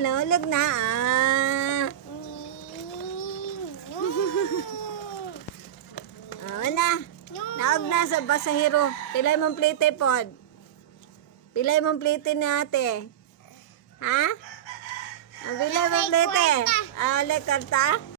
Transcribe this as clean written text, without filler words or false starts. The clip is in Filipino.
nahulog na. Na. Naog na sa basahero. Pilay mong plite pod. Pilay mong plite ni ate. Ha? Pilay mong plite. Lekarta.